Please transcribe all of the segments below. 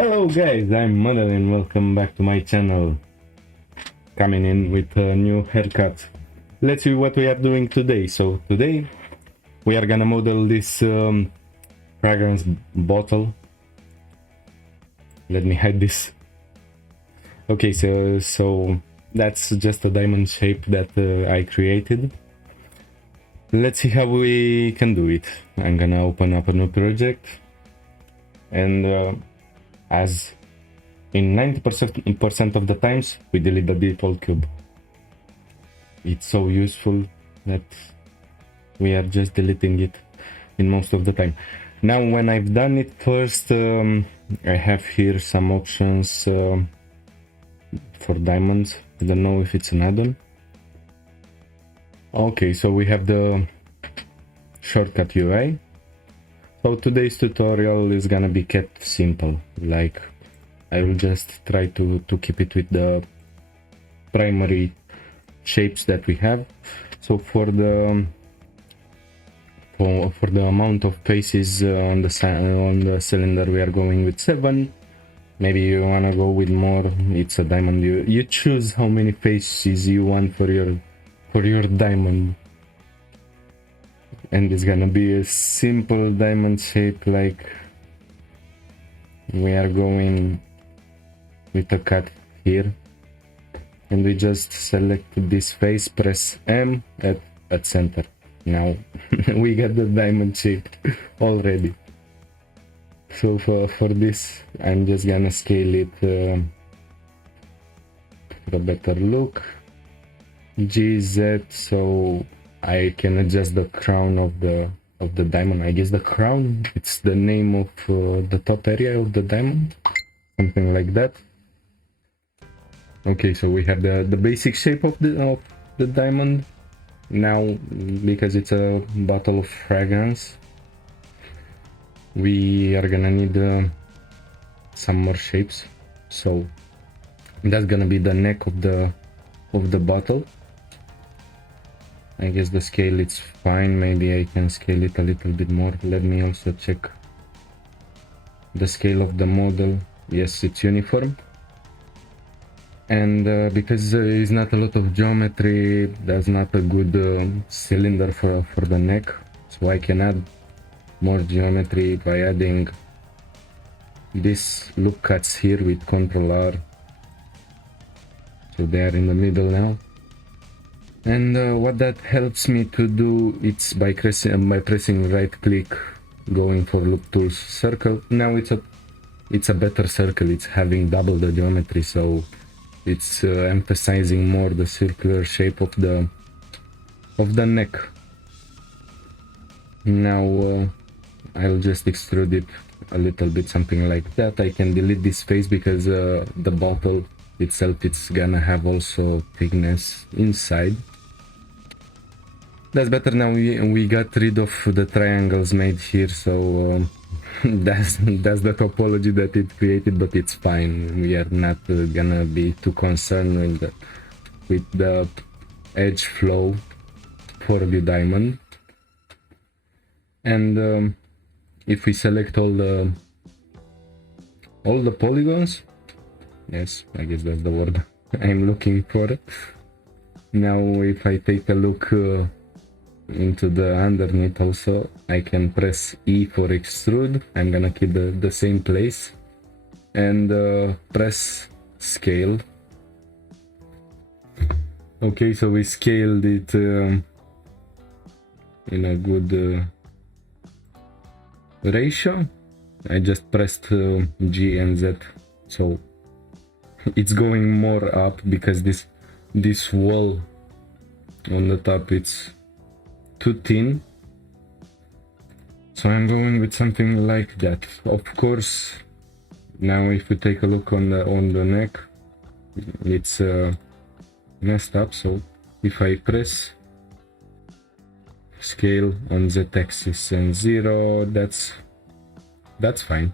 Hello guys, I'm Mother and welcome back to my channel. Coming in with a new haircut. Let's see what we are doing today. So today we are gonna model this fragrance bottle. Let me hide this. Okay, so that's just a diamond shape that I created. Let's see how we can do it. I'm gonna open up a new project, and as in 90% of the times we delete the default cube. It's so useful that we are just deleting it in most of the time. Now when I've done it first, I have here some options for diamonds. I don't know if it's an add-on. Okay, so we have the shortcut UI. So today's tutorial is gonna be kept simple. Like, I will just try to keep it with the primary shapes that we have. So for the amount of faces on the cylinder, we are going with 7. Maybe you wanna go with more. It's a diamond. You choose how many faces you want for your diamond. And it's gonna be a simple diamond shape. Like, we are going with a cut here, and we just select this face, press M at center. Now we got the diamond shape already. So for this I'm just gonna scale it for a better look. GZ, so I can adjust the crown of the diamond. I guess the crown, it's the name of the top area of the diamond, something like that. Okay, so we have the basic shape of the diamond. Now, because it's a bottle of fragrance, we are gonna need some more shapes. So that's gonna be the neck of the bottle. I guess the scale is fine. Maybe I can scale it a little bit more. Let me also check the scale of the model. Yes, it's uniform. And because there is not a lot of geometry, there's not a good cylinder for the neck, so I can add more geometry by adding these loop cuts here with Ctrl R. So they are in the middle now. And what that helps me to do, it's by pressing right click, going for loop tools, circle. Now it's a better circle. It's having double the geometry, so it's emphasizing more the circular shape of the neck. Now I'll just extrude it a little bit, something like that. I can delete this face because the bottle itself, it's gonna have also thickness inside. That's better. Now we got rid of the triangles made here, so that's the topology that it created, but it's fine. We are not gonna be too concerned with the edge flow for the diamond. And if we select all the polygons, yes, I guess that's the word I'm looking for. Now if I take a look into the underneath also, I can press E for extrude. I'm gonna keep the same place and press scale. Okay, so we scaled it in a good ratio. I just pressed G and Z, so it's going more up because this wall on the top, it's too thin, so I'm going with something like that. Of course, now if we take a look on the neck, it's messed up. So if I press scale on Z-axis and 0, that's fine.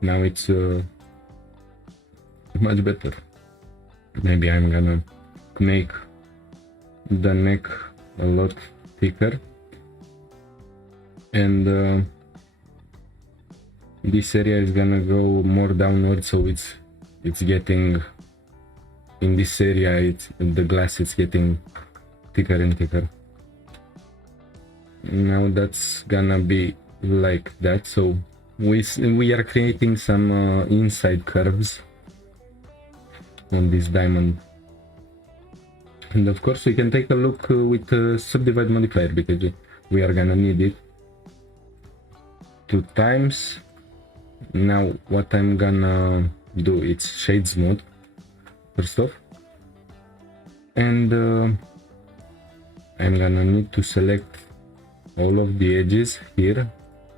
Now it's much better. Maybe I'm gonna make the neck a lot thicker, and This area is gonna go more downward, so it's getting, in this area, the glass is getting thicker and thicker. Now that's gonna be like that. So we are creating some inside curves on this diamond, and of course we can take a look with subdivide modifier, because we are gonna need it 2 times. Now what I'm gonna do, it's shades mode first off, and I'm gonna need to select all of the edges here,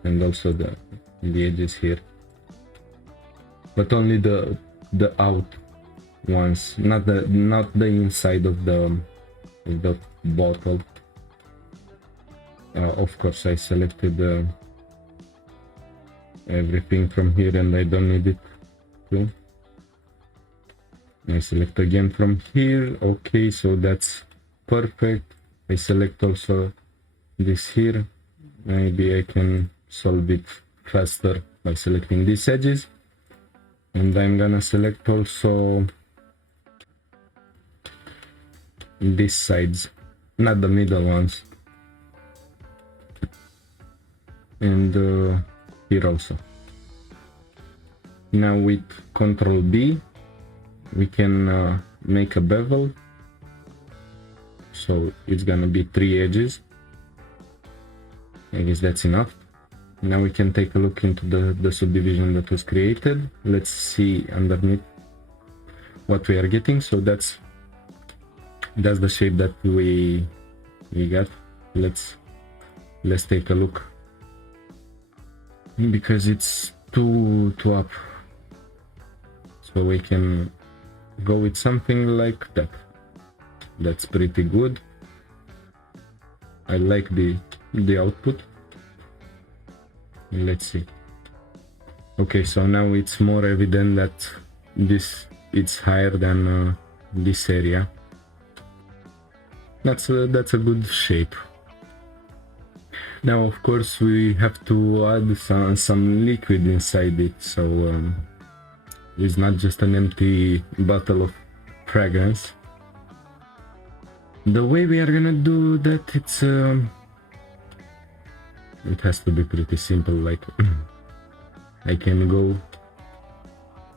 and also the edges here, but only the out ones, not the inside of the bottle. Of course I selected everything from here, and I don't need it too. I select again from here. Okay, so that's perfect. I select also this here. Maybe I can solve it faster by selecting these edges, and I'm gonna select also these sides, not the middle ones, and here also. Now with Ctrl B we can make a bevel, so it's gonna be 3 edges. I guess that's enough. Now we can take a look into the subdivision that was created. Let's see underneath what we are getting. So that's the shape that we got. Let's take a look, because it's too up, so we can go with something like that. That's pretty good. I like the output. Let's see. Okay, so now it's more evident that it's higher than this area. That's a good shape. Now of course we have to add some liquid inside it, so it's not just an empty bottle of fragrance. The way we are gonna do that, it has to be pretty simple. Like I can go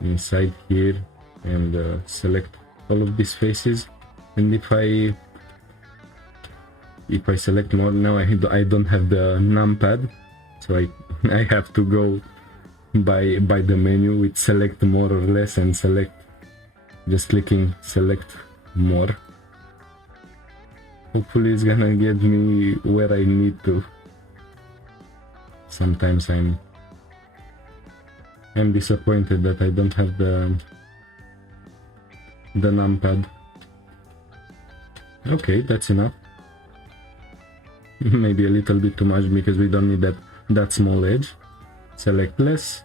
inside here and select all of these faces, and if I select more, now I don't have the numpad, so I have to go by the menu with select more or less, and just clicking select more. Hopefully it's gonna get me where I need to. Sometimes I'm disappointed that I don't have the numpad. Okay, that's enough. Maybe a little bit too much, because we don't need that small edge. Select less,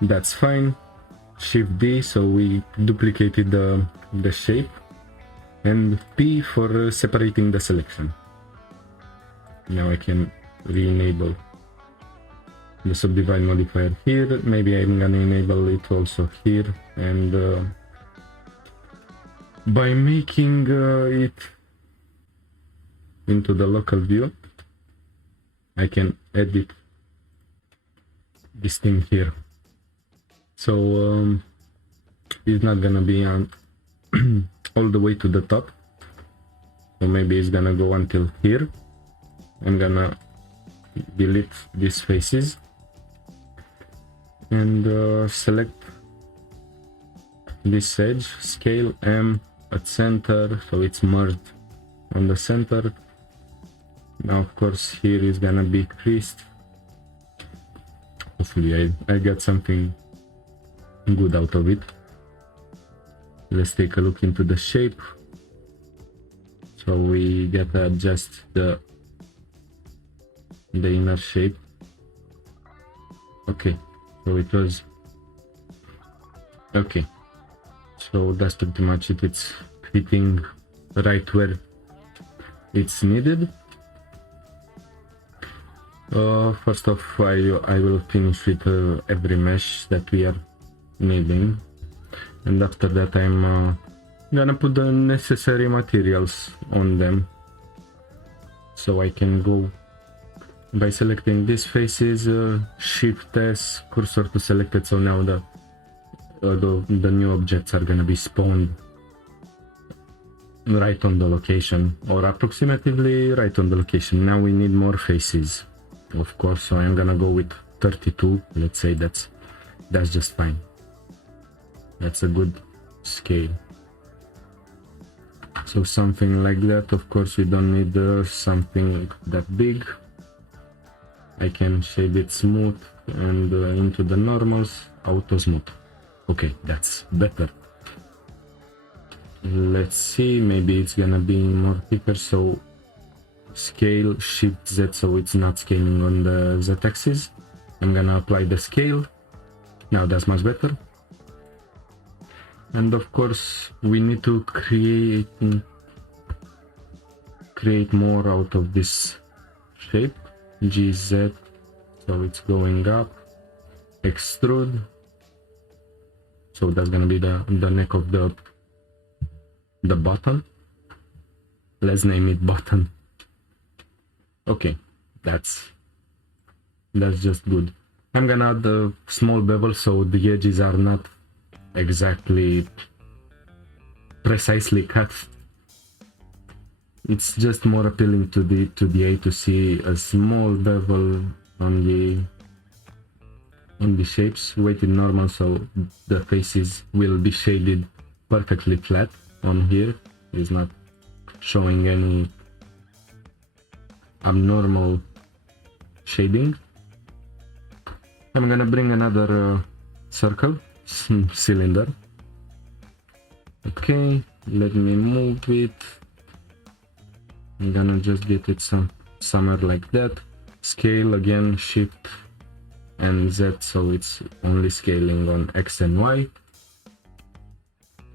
that's fine. Shift D, so we duplicated the shape, and P for separating the selection. Now I can re-enable the subdivide modifier here. Maybe I'm gonna enable it also here, and by making it into the local view, I can edit this thing here. So it's not gonna be on all the way to the top, so maybe it's gonna go until here. I'm gonna delete these faces and select this edge, scale M at center, so it's merged on the center. Now of course here is gonna be creased. Hopefully I got something good out of it. Let's take a look into the shape. So we get to adjust the inner shape. Okay, so it was okay. So that's pretty much it. It's fitting right where it's needed. First off, I will finish with every mesh that we are needing, and after that I'm gonna put the necessary materials on them, so I can go by selecting these faces, Shift S, cursor to selected, so now the new objects are gonna be spawned right on the location, or approximately right on the location. Now we need more faces, of course, so I'm gonna go with 32. Let's say that's just fine. That's a good scale. So something like that. Of course, we don't need something that big. I can shade it smooth and into the normals, auto smooth. Okay, that's better. Let's see, maybe it's gonna be more thicker, so scale, Shift Z, so it's not scaling on the Z axis. I'm gonna apply the scale. Now that's much better. And of course we need to create more out of this shape. GZ, so it's going up, extrude, so that's gonna be the neck of the button. Let's name it button. Okay, that's just good. I'm gonna add a small bevel so the edges are not exactly precisely cut. It's just more appealing to the eye to see a small bevel on the shapes, weighted normal, so the faces will be shaded perfectly flat on here. It's not showing any abnormal shading. I'm gonna bring another circle, cylinder. Okay, let me move it. I'm gonna just get it somewhere like that. Scale again, Shift and Z, so it's only scaling on X and Y.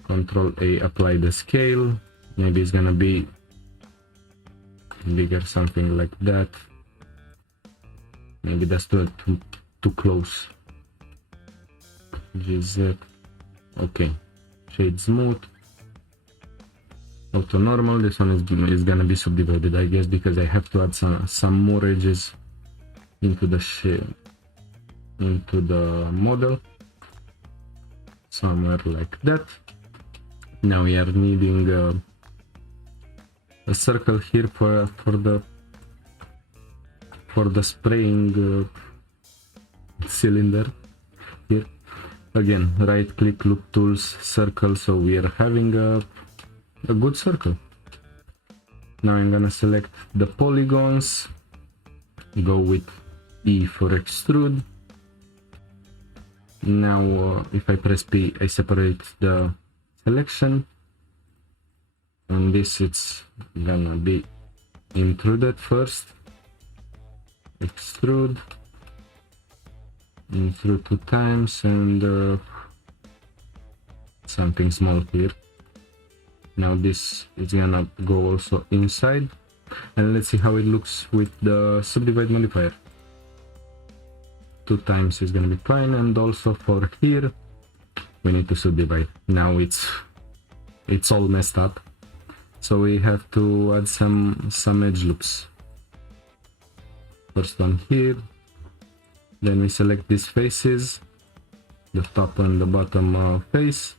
Control A, apply the scale. Maybe it's gonna be bigger, something like that. Maybe that's too close. GZ. Okay, shade smooth. Auto normal. This one is gonna be subdivided, I guess, because I have to add some more edges into the shape, into the model, somewhere like that. Now we are needing a circle here for the spraying cylinder here. Again, right click, loop tools, circle, so we are having a good circle. Now I'm gonna select the polygons, go with E for extrude. Now if I press P, I separate the selection, and this it's gonna be intruded first. Extrude, intrude 2 times, and something small here. Now this is gonna go also inside, and let's see how it looks with the subdivide modifier. 2 times is gonna be fine, and also for here we need to subdivide. Now it's all messed up, so we have to add some edge loops. First one here, then we select these faces, the top and the bottom face.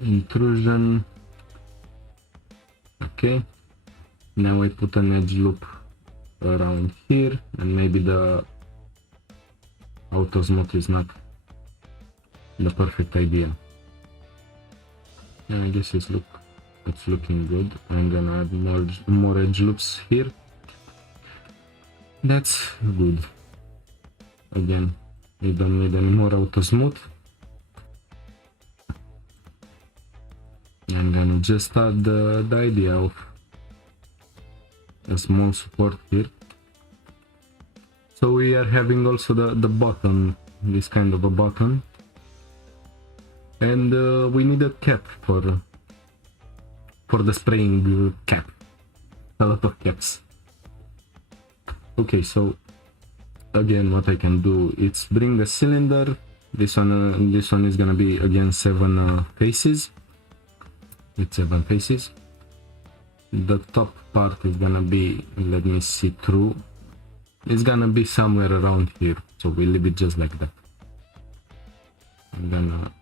Intrusion. Okay, now I put an edge loop around here, and maybe the auto smooth is not the perfect idea. I guess it's looking good. I'm gonna add more edge loops here. That's good. Again, we don't need any more auto smooth. I'm gonna just add the idea of a small support here. So we are having also the button, this kind of a button, and we need a cap for the spraying cap, a lot of caps. Okay, so again, what I can do, it's bring the cylinder. This one is gonna be again 7 faces. With 7 faces. The top part is gonna be, let me see through. It's gonna be somewhere around here, so we leave it just like that. I'm gonna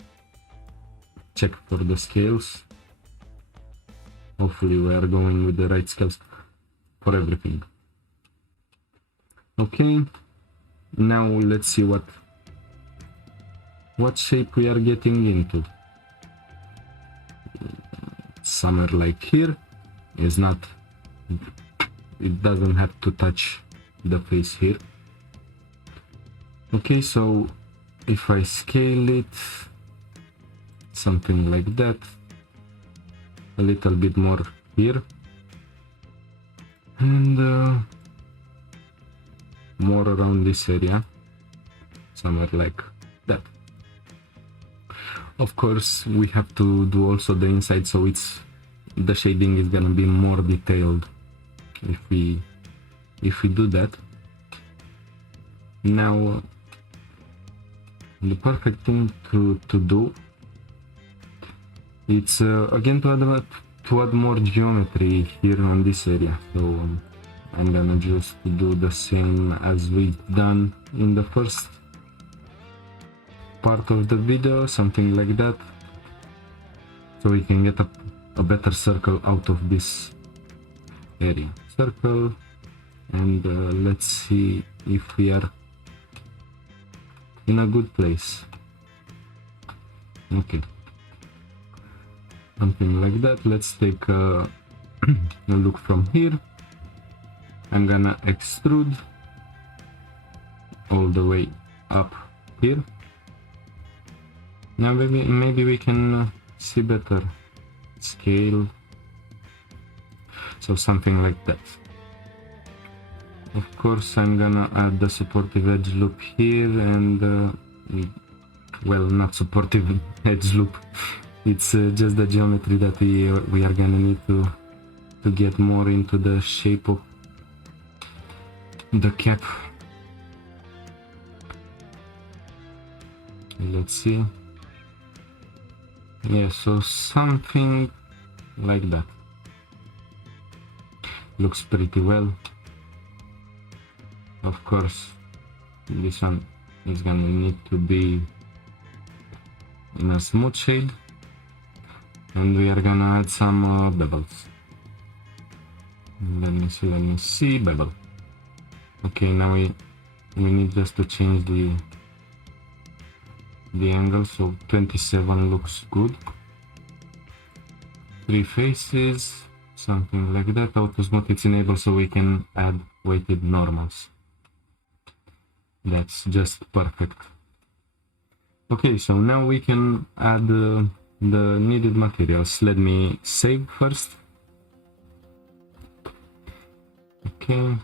check for the scales. Hopefully we are going with the right scales for everything. Okay, now let's see what shape we are getting into. Somewhere like here is not, it doesn't have to touch the face here. Okay, so if I scale it something like that, a little bit more here, and more around this area, somewhere like that. Of course, we have to do also the inside, so it's, the shading is gonna be more detailed if we do that. Now, the perfect thing to do, it's again to add more geometry here on this area. So I'm gonna just do the same as we've done in the first part of the video, something like that, so we can get a better circle out of this area. Circle, and let's see if we are in a good place. Okay, something like that. Let's take a look from here. I'm gonna extrude all the way up here. Now maybe we can see better scale, so something like that. Of course, I'm gonna add the supportive edge loop here, and well, not supportive edge loop, it's just the geometry that we are gonna need to get more into the shape of the cap. Let's see. Yeah, so something like that. Looks pretty well. Of course, this one is gonna need to be in a smooth shade, and we are gonna add some bevels. Let me see, bevel. Okay, now we need just to change the angle, so 27 looks good. 3 faces, something like that. Auto smooth, it's enabled so we can add weighted normals. That's just perfect. Okay, so now we can add the needed materials. Let me save first. Okay,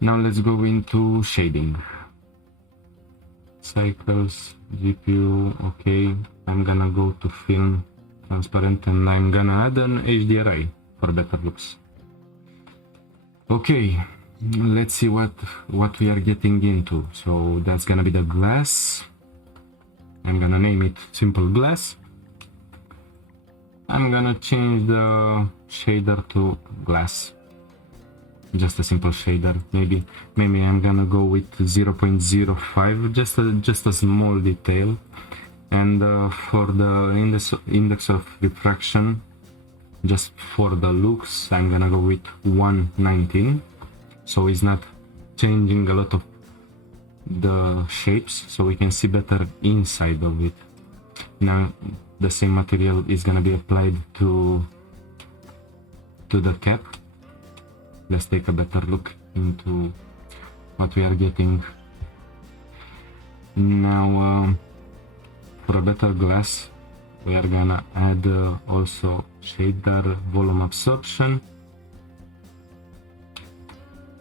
now let's go into shading. Cycles, GPU, okay. I'm gonna go to film, transparent, and I'm gonna add an HDRI for better looks. Okay, let's see what we are getting into. So that's gonna be the glass. I'm gonna name it simple glass. I'm gonna change the shader to glass. Just a simple shader. Maybe I'm gonna go with 0.05, just a small detail. And for the index of refraction, just for the looks, I'm gonna go with 119, so it's not changing a lot of the shapes, so we can see better inside of it. Now the same material is gonna be applied to the cap. Let's take a better look into what we are getting. Now for a better glass, we are gonna add also shader volume absorption.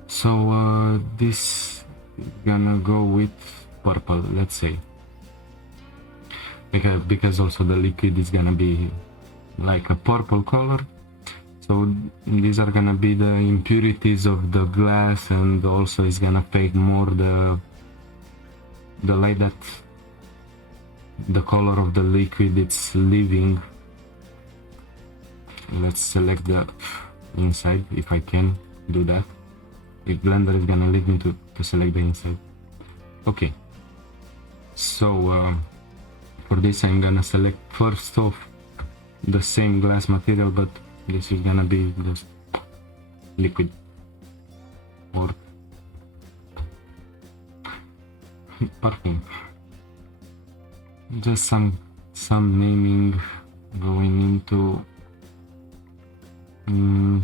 So this is gonna go with purple, let's say, because also the liquid is gonna be like a purple color. So these are gonna be the impurities of the glass, and also it's gonna fade more the light that the color of the liquid it's leaving. Let's select the inside if I can do that. If Blender is gonna leave me to select the inside. Okay, so for this I'm gonna select first off the same glass material, but this is gonna be just liquid or perfume. Just some naming going into.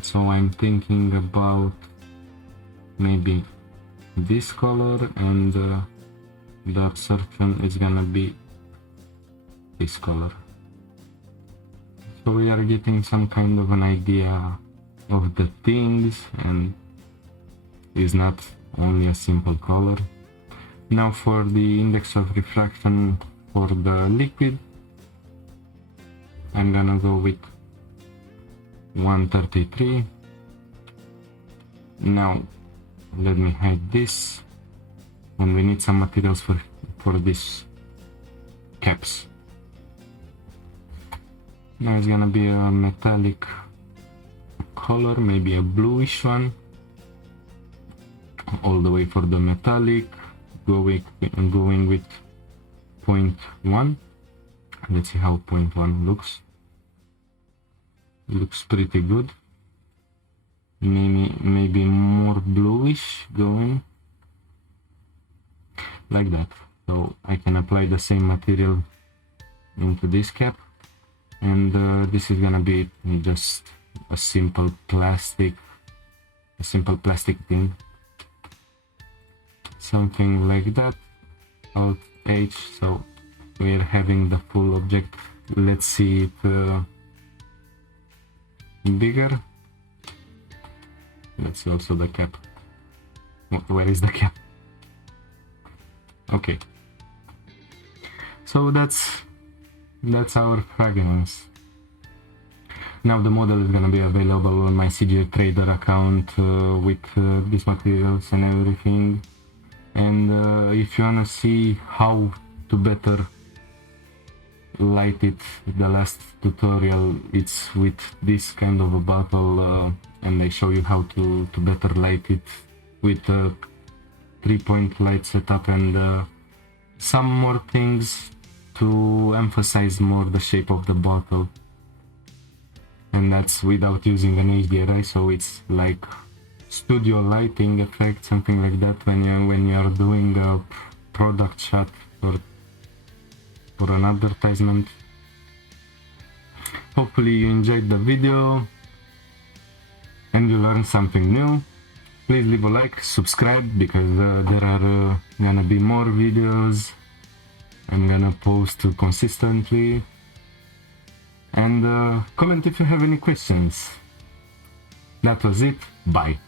So I'm thinking about maybe this color, and the absorption is gonna be this color. So we are getting some kind of an idea of the things, and it's not only a simple color. Now for the index of refraction for the liquid, I'm gonna go with 133. Now let me hide this, and we need some materials for these caps. Now it's gonna be a metallic color, maybe a bluish one, all the way for the metallic, going with 0.1. Let's see how 0.1 looks. Looks pretty good. Maybe more bluish, going like that. So I can apply the same material into this cap, and this is gonna be just a simple plastic thing, something like that. Alt H, so we're having the full object. Let's see it bigger. Let's see also the cap. Where is the cap? Okay, so that's our fragrance. Now the model is gonna be available on my CJ Trader account with these materials and everything. And if you wanna see how to better light it, the last tutorial it's with this kind of a bottle, and I show you how to better light it with a 3-point light setup, and some more things to emphasize more the shape of the bottle, and that's without using an HDRI, so it's like studio lighting effect, something like that, when you are doing a product shot for an advertisement. Hopefully you enjoyed the video and you learned something new. Please leave a like, subscribe, because there are gonna be more videos I'm gonna post consistently, and comment if you have any questions. That was it. Bye.